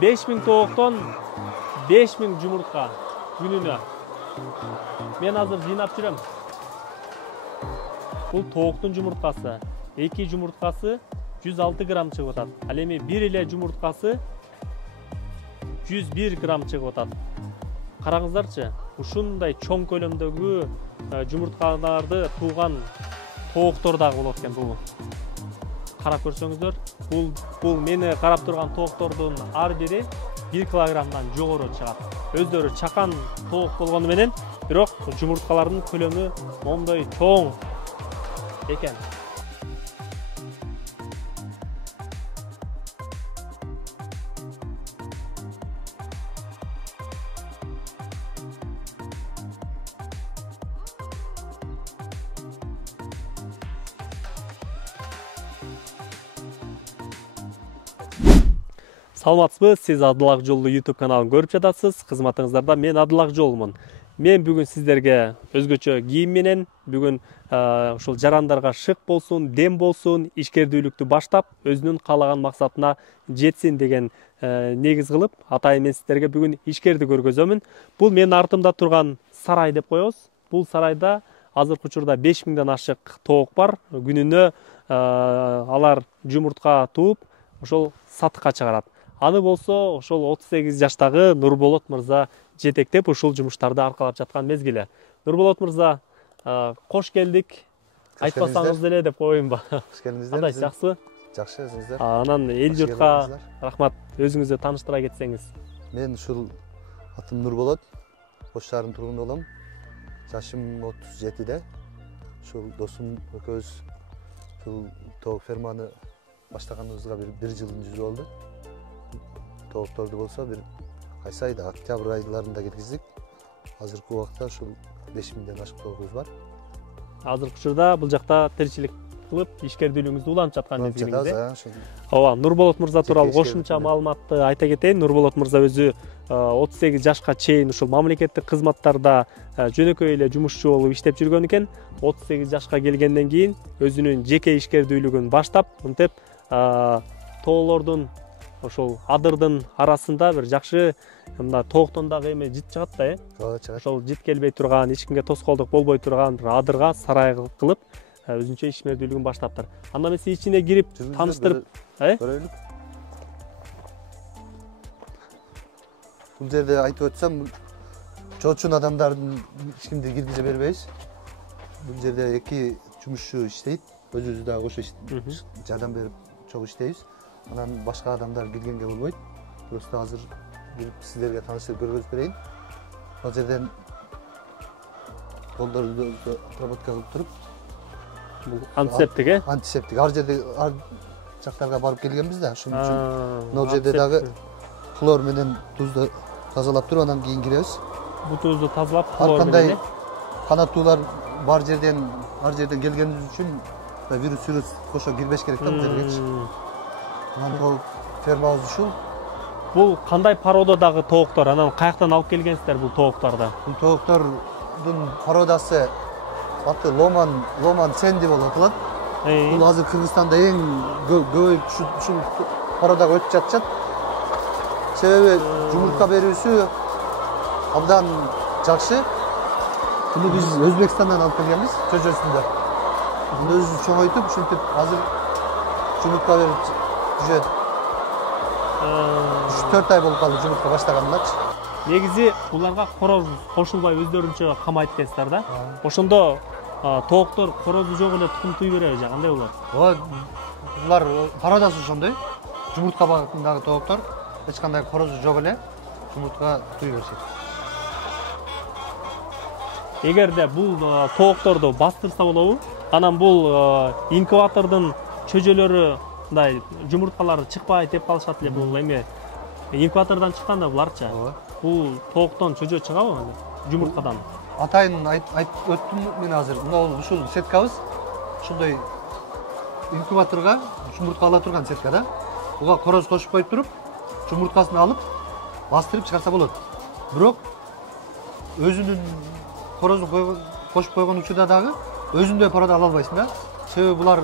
5000 tooktон 5000 жумуртка күнүнө. Мен азыр жыйнап жүрөм. Бул тооктун жумурткасы. 2 жумурткасы 106 грамм чыгып атат. Ал эми бир эле жумурткасы 101 грамм чыгып атат. Караңыздарчы, ушундай чоң көлөмдөгү жумурткаларды тууган тооктор дагы болот экен бул. Карап көрсөңүздөр, бул мени карап турган тооктордун ар бири 1 килограммдан жогору чыгат. Өздөрү чакан тоок болгону менен, бирок жумурткалардын көлөмү моундай чоң экен. Саламатсызбы, сиз Адыл Акжолду YouTube каналын көрүп жатасыз. Кызматыңыздарда мен Адыл Акжолмун. Мен бүгүн сиздерге өзгөчө кийим менен, бүгүн ушул жарандарга шык болсун, дем болсун, ишкердүүлүктү баштап, өзүнүн каалаган максатына жетсин деген негиз кылып, атайын мен сиздерге бүгүн ишкерди көргөзөмүн. Бул менин артымда турган сарай деп коебуз. Бул сарайда азыркы учурда 5000ден ашык тоок бар. Күнүнө алар жумуртка тууп, ошол сатыкка чыгарат. Аны болсо ошол 38 жаштагы Нурболот мырза жетектеп ушул жумуштарды аркалап жаткан мезгили. Нурболот мырза, кош келдик. Айтпасаңыз деле деп коеюнбу? Кош келиңиздер. Кандай, жакшыбы? Жакшы, өзүңүздөр. Анан эл журтка рахмат. Өзүңүздү тааныштыра кетсеңиз. Мен ушул атым Нурболот, Кош шаарынын тургуну болом. Жашым 37де. Ушул досум экөөбүз ушул тоок ферманы баштаганыбызга бир жылдын жүзү болду. Тоокторду болсо бир кайсы айда, октябрь айларында киргиздик. Азыркы убакта ушул 5000ден ашык тоогубуз бар. Азыркы учурда бул жакта тиричилик кылып, ишкердүүлүгүңүздү улантып жаткан мезгилиңизде. Ооба, Нурболот мырза тууралуу кошумча маалыматты айта кетейин. Нурболот мырза өзү 38 жашка чейин ушул мамлекеттик кызматтарда жөнөкөй эле жумушчу болуп иштеп жүргөн экен. 38 жашка келгенден кийин өзүнүн жеке ишкердүүлүгүн баштап, мынтип тоолордун ошол адырдын арасында бир жакшы мында тооктон дагы эме жит чыгат да, ооба чыгат. Ошол жит келбей турган, эч кимге тоскоолдук болбой турган бир адырга сарай кылып, өзүнчө ишмердүүлүгүн баштаптыр. Анда мен сиз ичине кирип, тааныштырып, көрөлүк. Бул жерде айтып өтсөм, чоочун адамдардын эч кимди киргизе бербейбиз. Бул жерде 2 жумушчу иштейт, өзүбүз дагы кошо жардам берип чогуу иштейбиз. Анан башка адамдар киргенге болбойт. Просто азыр сиздерге тааныштырып көргөзүп берейин. Ал жерден колдорду отработка кылып туруп, бул антисептик, антисептик. Ар жерде ар жактарга барып келгенбиз да, ошон үчүн мына жерде дагы хлор менен тузду тазалап туруп, анан кийин киребиз. Бул тузду тазалап, хлор менен. Ар кандай канаттуулар бар жерден, ар жерден келгенибиз үчүн вирус кошо кирбеш керек да бул жергечи. Анан фермабыз ушул. Бул кандай породадагы тооктор? Анан каяктан алып келгенсиздер бул тоокторду? Бул тооктордун породасы аты Ломан Сенди болуп аталат. Бул азыр Кыргызстанда эң көбөйүп ушул породага өтүп жатышат. Себеби жумуртка берүүсү абдан жакшы. Буну биз Өзбекстандан алып келгенбиз, чөчөсүндө. Буну өзүбүз чоңойтуп, ушинтип азыр жумуртка берип жүрөт. 3-4 ай болуп калды жумуртка баштаганымдачы. Негизи буларга короз кошулбай өздөрүнчө камайт экенсиздер да. Ошондо тооктор корозу жок эле тукум туй береби же, кандай болот? Ооба, булар породасы ошондой. Жумуртка багытындагы тооктор эч кандай корозу жок эле жумуртка туй беришет. Эгерде бул тоокторду бастырса болобу, анан бул инкубатордун чөжөлөрү мындай жумурткалары чыкпай деп калышат эле. Бул эми инкубатордон чыкканда буларчы. Бул тооктон чөжө чыгабы жумурткадан? Атайын айтып өттүм мен азыр. Мына ушул сеткабыз. Ушундай инкубаторга жумуртка ала турган сетка да. Буга короз кошуп коюп туруп, жумурткасын алып, бастырып чыгарса болот. Бирок өзүнүн корозун кошуп койгон учурда дагы өзүндөй порода ала албайсың да. Себеби булар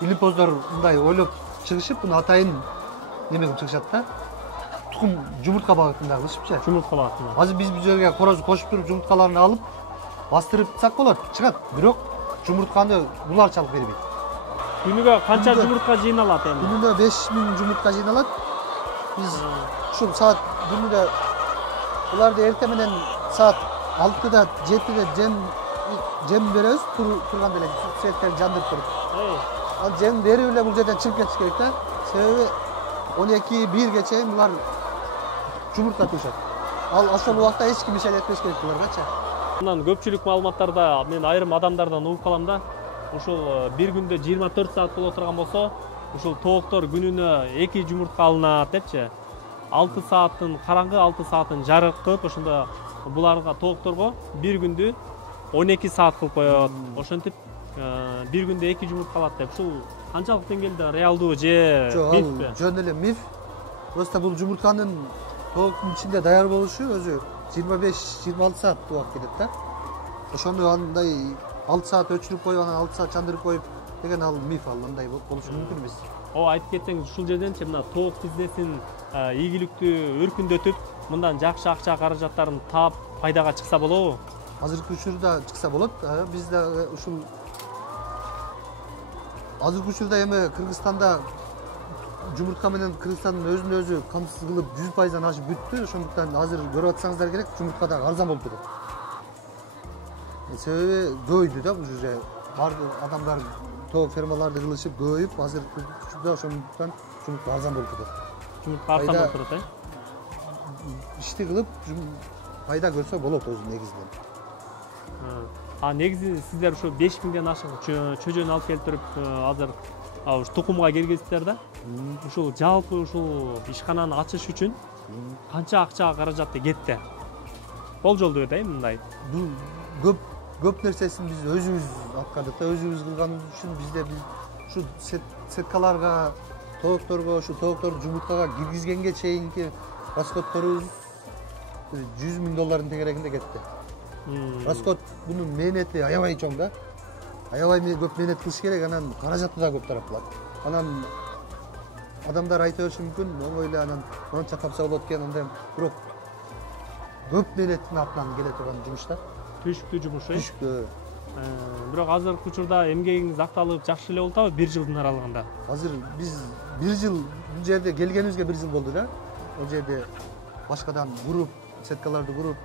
илимпоздор мындай ойлоп чыгышып, буну атайын неме кылып чыгышат да. tukum jumurtka багытында кылышыпчы. Жумуртка багытында. Азыр биз бул жерге корозду кошуп туруп жумурткаларын алып бастырып атсак болот, чыгат. Бирок жумуртканы булар чалып бербейт. Күнүгө канча жумуртка жыйналат эми? Күнүнө 5000 жумуртка жыйналат. Биз ушул саат күнүнө буларды эрте менен саат 6-да 7-де жем беребиз, турганда эле светтерди жандырып туруп. Ал жем берип эле бул жерден чыгып кетиш керек да. Себеби 12-1ге чейин булар жумуртка тушат. Ал ошол убакта эч ким ишарат этпеш керек буларгачы. Мындан көпчүлүк маалыматтарда мен айрым адамдардан угуп калам да. Ушул бир күндө 24 саат боло турган болсо, ушул тооктор күнүнө 2 жумуртка алынат депчи. 6 саатын караңгы, 6 саатын жарык кылып, ошондо буларга тоокторго бир күндү 12 саат кылып коет. Ошентип бир күндө 2 жумуртка алат деп. Ушул канчалык деңгээлде реалдуу же мифпи? Жөн эле миф. Просто бул жумуртканын тооктун ичинде даяр болушу өзү 25-26 саат убакыт кетет да. Ошону андай 6 саат өчүрүп коюп, анан 6 саат жандырып коюп деген ал миф, ал андай болушу мүмкүн эмес. Айтып кетсеңиз, ушул жерденчи мына тоок бизнесин ийгиликтүү өркүндөтүп, мындан жакшы акча каражаттарын таап пайдага чыкса болобу? Азыркы учурда чыкса болот. Биз да ушул азыркы учурда эми Кыргызстанда жумуртка менен Кыргызстандын өзүн өзү камсыз кылып 100%дан ашып бүттү. Ошондуктан азыр көрүп атсаңыздар керек, жумуртка да арзан болуп кетет. Себеби көбөйдү да бул жерде. Бардык адамдар тоок фермаларды кылышып көбөйүп, азыркы учурда ошондуктан жумуртка арзан болуп кетет. Жумуртка арзан болуп турат, ишти кылып пайда көрсө болот өзү негизинен. Негизи сиздер ушу 5000ден ашык чөжөнү алып келтирип, азыр тукумга киргизиптер да. Ушул жалпы ушул ишкананы ачыш үчүн канча акча каражаты кетти? Болжолду да мындай. Бул көп нерсесин биз өзүбүз аткардык да, өзүбүз кылган үчүн бизде ушу сеткаларга, тоокторго, ушу тоокторду жумурткага киргизгенге чейинки расходторубуз $100,000 тегерегинде кетти. Расход бунун мээнети аябай чоң да. Аябай көп мээнет кылыш керек, анан каражаты да көп таратылат. Анан адамдар айта бериши мүмкүн, оңой эле анан мынча тапса болот экен, андай бирок көп мээнеттин артынан келе турган жумуш да. Түшүктүү жумуш, Түшүктүү. Бирок азыркы учурда эмгегиңиз акталып жакшы эле болуп атабы 1 жылдын аралыгында? Азыр биз 1 жыл бул жерде келгенибизге 1 жыл болду да. Ол жерде башкадан куруп, сеткаларды куруп,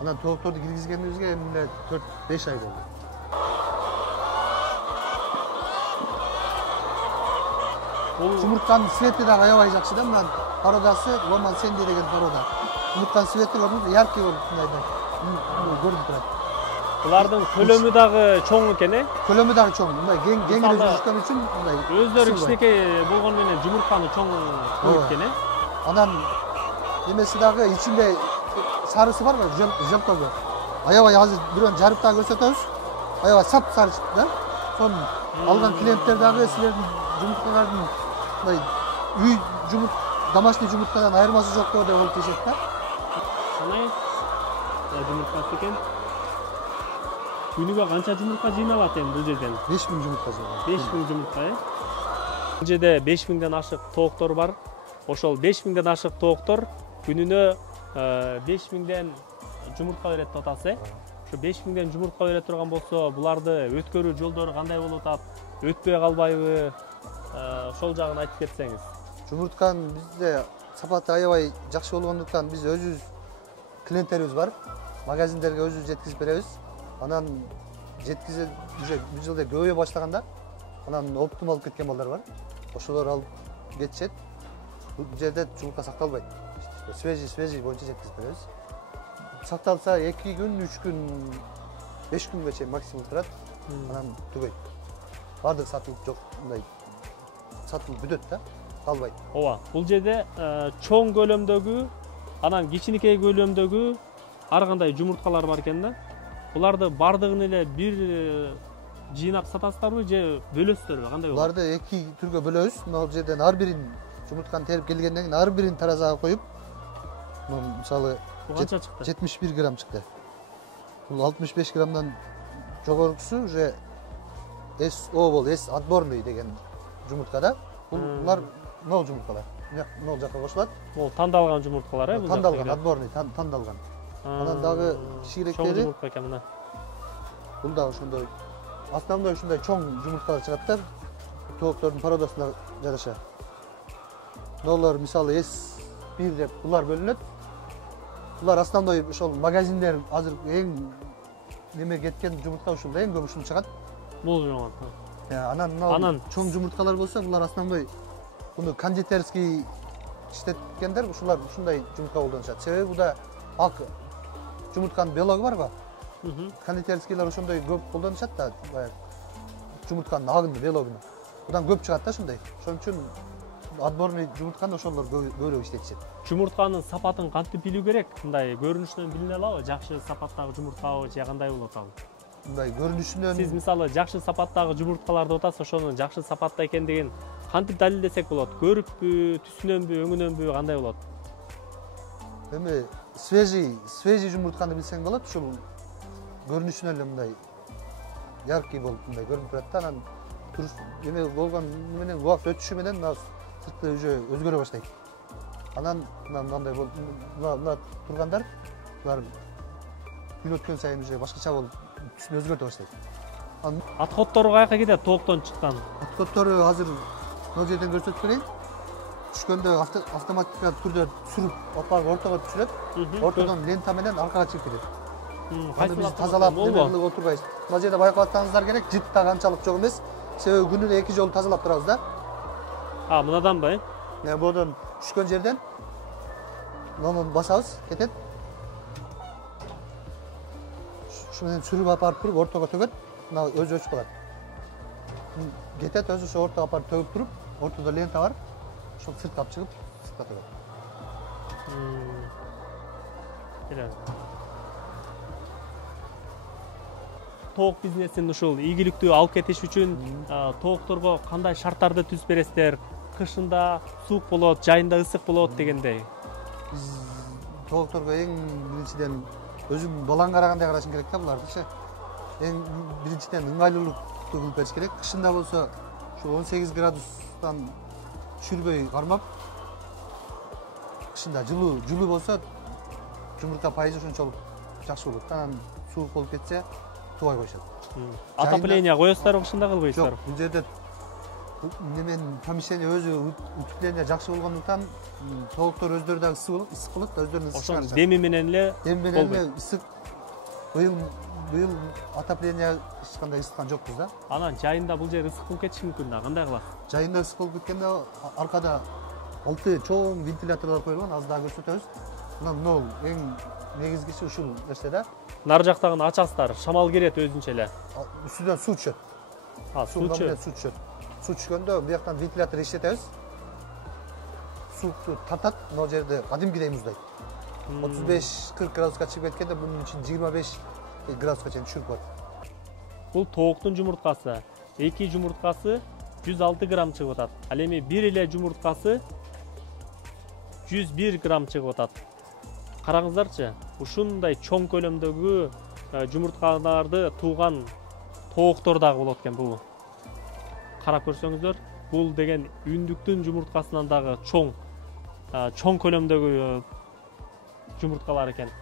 анан тоокторду киргизгенибизге эми 4-5 ай болду. Жумуртканын свети да аябай жакшы да, мына пародасы Ломан Сенди деген парода. Жумуртканын свети көрдүңүзбү? Яркий болуп мындай көрүнүп турат. Булардын көлөмү дагы чоң экен, Көлөмү дагы чоң. Мындай кеңири жүрүшкөн үчүн мындай. Өздөрү кичинекей болгону менен жумуртканы чоң коюп экен, Анан немеси дагы ичинде сарысы бар го, жемтогу. Аябай азыр бирөөнү жарып дагы көрсөтөбүз. Аябай сап-сары чыкты да. Сонун алган клиенттер дагы силердин жумурткалардын мындай үй домашний жумурткадан айырмасы жок деп болуп дешет да. Канай жумурткасы экен. Күнүгө канча жумуртка жыйналат эми бул жерден? 5000 жумуртка жыйналат. 5000 жумуртка, Бул жерде 5000ден ашык тооктор бар. Ошол 5000ден ашык тооктор күнүнө 5000ден жумуртка берет деп атасыз, Ошо 5000ден жумуртка бере турган болсо, буларды өткөрүү жолдору кандай болуп атат? Өтпөй калбайбы? Ошол жагын айтып кетсеңиз. Жумуртканын бизде сапаты аябай жакшы болгондуктан биз өзүбүз клиенттерибиз бар. Магазиндерге өзүбүз жеткизип беребиз. Анан жеткизе уже бир жылда көбөйө баштаганда, анан оптум алып кеткен балдар бар. Ошолор алып кетишет. Бул жерде жумуртка сакталбайт. Свежий боюнча жеткизип беребиз. Сакталса 2 күн, 3 күн, 5 күнгө чейин максимум турат. Анан түгөйт. Бардык сатылып жок, мындай сатылып бүтөт да, калбайт. Ооба, бул жерде чоң көлөмдөгү, анан кичинекей көлөмдөгү ар кандай жумурткалар бар экен да. Буларды бардыгын эле бир жыйнап сатасыздарбы же бөлөсүздарбы? Кандай болот? Буларды 2 түргө бөлөбүз. Мына жерден ар бирин жумуртканы терип келгенден кийин ар бирин таразага коюп, мисалы канча чыкты? 71 грамм чыкты. Бул 65 граммдан жогорусу уже S отборный деген жумуртка да. Булар нол жумурткалар. могул жака кошулат. Бул тандалган жумурткалар, бул Тандалган, отборный, тандалган. Анан дагы кичирээктери. Чоң жумуртка экен мына. Бул дагы ошондой основной ушундай чоң жумурткалар чыгат да. Тооктордун породасына жараша. Нолор мисалы S1 деп булар бөлүнөт. Булар основной ошол магазиндер азыр эң неме кеткен жумуртка ушул эң көп ушул чыгат. Бул жумуртка. Анан чоң жумурткалар болсо булар основной буну кондитерский иштеткендер ушулар ушундай жумуртка колдонушат. Себеби буда ак жумуртканын белогу барбы? Кондитерскийлер ошондой көп колдонушат да, баягы жумуртканын агын белогун. Будан көп чыгат да ушундай. Ошон үчүн отборный жумуртканы ошолор көбүрөөк иштетишет. Жумуртканын сапатын кантип билүү керек? Мындай көрүнүшүнөн билине алабы? Жакшы сапаттагы жумурткабы же кандай болот ал? Мындай көрүнүшүнөн Сиз мисалы жакшы сапаттагы жумурткаларды атасыз, ошонун жакшы сапатта экендигин кантип далилдесек болот? Көрүппү, түсүнөнбү, өңүнөнбү, кандай болот? Эми свежий жумуртканы билсең болот, ушул көрүнүшүнөн эле мындай яркий болуп мындай көрүнүп турат да, анан эме болгон менен убакыт өтүшү менен сырты уже өзгөрө баштайт. Анан мындай болуп, мына тургандар, булар күн өткөн сайын уже башкача болуп түсүн өзгөртө баштайт. Отходтору каяка кетет тооктон чыккан? Отходтору азыр могул жерден көрсөтүп берейин. Түшкөндө автоматтык түрдө сүрүп, апарып ортого түшүрөт. Ортодон лента менен аркага чыгып кетет. Аны биз тазалап, немелип отурбайбыз. Мына жерде байкап атсаңыздар керек, жыт да канчалык жок эмес. Себеби күнүнө 2 жолу тазалап турабыз да. Мынаданбы? Бодон түшкөн жерден муну басабыз, кетет. Ушу менен сүрүп апарып туруп ортого төгөт. Мына өзү өчүп калат. Кетет, өзү ошо ортого апарып төгүп туруп, ортодо лента бар. Ошол сыртка алып чыгып, сыртка төгөт. Тоок бизнесин ушул ийгиликтүү алып кетиш үчүн тоокторго кандай шарттарды түзүп бересиздер? Кышында суук болот, жайында ысык болот дегендей. Биз тоокторго эң биринчиден өзүң балаң карагандай карашың керек да булардычы. Эң биринчиден ыңгайлуулукту кылып бериш керек. Кышында болсо ушул 18 градустан түшүрбөй кармап, кышында жылуу болсо жумуртка пайызы ошончолук жакшы болот. Анан суук болуп кетсе, тубай коюшат. Отопление коесуздарбы, кышында кылбайсыздарбы? Жок, бул жерде немен помещение өзү утепление жакшы болгондуктан тооктор өздөрү дагы ысык болот, өздөрүнүн ысык чыгарышат. Ошон деми менен эле ысык. Быйыл отопление эч кандай ысыткан жокпуз да. Анан жайында бул жер ысык болуп кетиши мүмкүн да, кандай кыласыз? Жайында ысык болуп кеткенде аркада 6 чоң вентиляторлор коюлган, азыр дагы көрсөтөбүз. Мына эң негизгиси ушул нерсе да. Нары жактагын ачасыздар, шамал келет өзүнчө эле. Үстүнөн суу түшөт. Суу түшөт. Суу түшкөндө бияктан вентилятор иштетебиз. Суукту тартат, мына жерде кадимкидей муздайт. 35-40 градуска чыгып кеткенде бунун үчүн 25 градуска чейин түшүрүп коет. Бул тооктун жумурткасы. 2 жумурткасы 106 грамм чыгып атат. Ал эми бир эле жумурткасы 101 грамм чыгып атат. Караңыздарчы, ушундай чоң көлөмдөгү жумурткаларды тууган тооктор дагы болот экен бул. Карап көрсөңүздөр, бул деген үндүктүн жумурткасынан дагы чоң көлөмдөгү жумурткалар экен.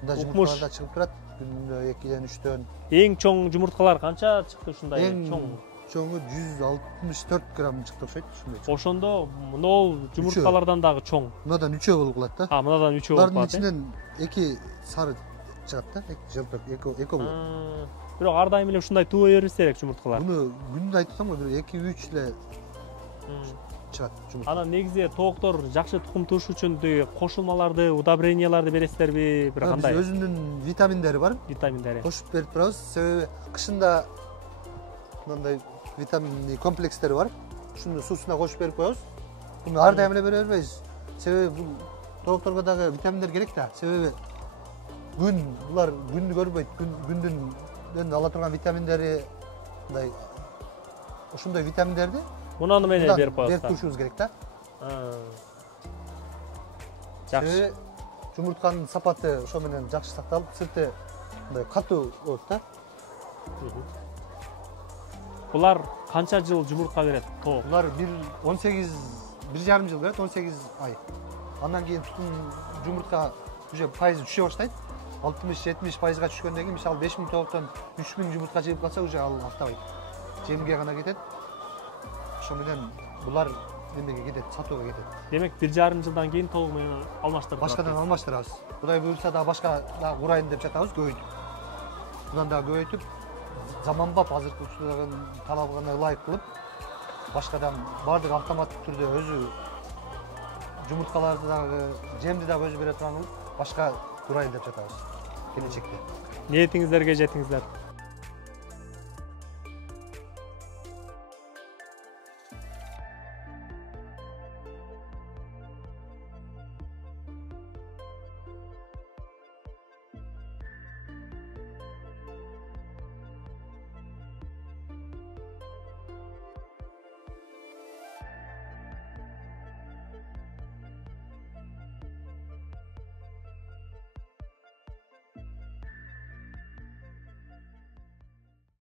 Мында жумурткалар да чыгып турат, күндө 2-ден 3төн. Эң чоң жумурткалар канча чыкты ушундай чоң? Чоңу 164 грамм чыкты окшойт ушундай. Ошондо могул жумурткалардан дагы чоң. Мынадан 3 болуп калат да. Мынадан 3 болуп калат. Булардын ичинен 2 сары чыгат да, 2 жылтыр, 2 болот. Бирок ар дайым эле ушундай тууа бербесе керек жумурткалар. Буну күндө айтып атам го, 2-3 эле чыгат жумуртка. Анан негизи тооктор жакшы тукум тууш үчүн кошулмаларды, удобренияларды бересиздерби, бир кандай? Биз өзүнүн витаминдери бар. Витаминдери. Кошуп берип турабыз. Себеби кышында мындай витаминдий комплекстери бар. Ушуну суусуна кошуп берип коебуз. Буну ар дайым эле бере бербейбиз. Себеби бул тоокторго дагы витаминдер керек да. Себеби булар күндү көрбөйт. Күндүн ала турган витаминдери мындай ошондой витаминдерди мунаны менен берип коебуз. Берип турушубуз керек да. Жакшы. Жумуртканын сапаты ошо менен жакшы сакталып, сырты мындай катуу болот да. Булар канча жыл жумуртка берет? Булар 18 1,5 жыл берет, 18 ай. Андан кийин тутум жумуртка уже пайызы түшө баштайт. 60-70%га түшкөндөн кийин мисалы 5000 тооктон 3000 жумуртка жыйып калса уже ал актабайт. Жемге гана кетет. Ошо менен булар немеге кетет, сатууга кетет. Демек 1,5 жылдан кийин толугу менен алмаштырып Башкадан алмаштырабыз. Кудай буйрса да башка да курайын деп жатабыз, көбөйтүп. Будан да көбөйтүп, заманбап азыркы учурлардын талабына ылайык кылып, башкадан баардык автоматтык түрдө өзү жумурткаларды дагы, жемди дагы өзү бере турган кылып, башка курайын деп жатабыз келечекте. Ниетиңиздерге жетиңиздер.